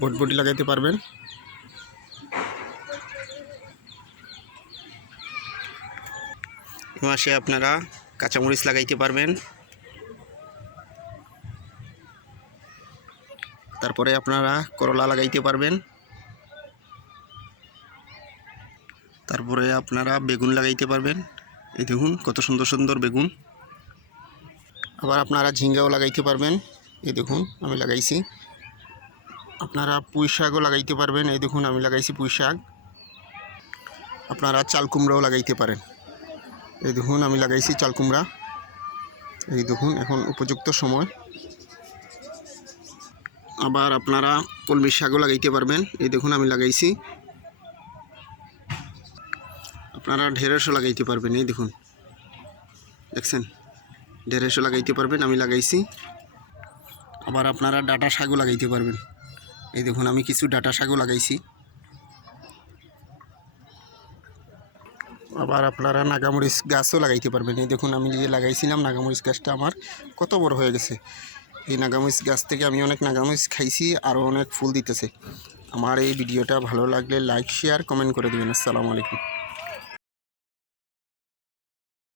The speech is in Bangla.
বটবটি লাগাইতে পারবেন। এই মাসে আপনারা কাঁচামরিচ লাগাইতে পারবেন। তারপরে আপনারা করলা লাগাইতে পারবেন। তারপরে আপনারা বেগুন লাগাইতে পারবেন। এই দেখুন কত সুন্দর সুন্দর বেগুন। আবার আপনারা ঝিঙ্গাও লাগাইতে পারবেন। এই দেখুন আমি লাগাইছি। আপনারা পুঁই শাকও লাগাইতে পারবেন। এই দেখুন আমি লাগাইছি পুঁই শাক। আপনারা চাল কুমড়াও লাগাইতে পারেন। এই দেখুন আমি লাগাইছি চাল কুমড়া। এই দেখুন এখন উপযুক্ত সময়। আবার আপনারা কলমি শাকও লাগাইতে পারবেন। এই দেখুন আমি লাগাইছি। আপনারা ঢেঁড়সও লাগাইতে পারবেন। এই দেখুন দেখছেন, ঢেঁড়সও লাগাইতে পারবেন, আমি লাগাইছি। আবার আপনারা ডাঁটা শাকও লাগাইতে পারবেন। এই দেখুন আমি কিছু ডাঁটা শাকও লাগাইছি। আবার আপনারা নাগামরিচ গাছও লাগাইতে পারবেন। এই দেখুন আমি যে লাগাইছিলাম নাগামরিচ গাছটা আমার কত বড় হয়ে গেছে। এই নাগামরিচ গাছ থেকে আমি অনেক নাগামরিচ খাইছি, আরও অনেক ফুল দিতেছে। আমার এই ভিডিওটা ভালো লাগলে লাইক শেয়ার কমেন্ট করে দেবেন। আসসালামু আলাইকুম।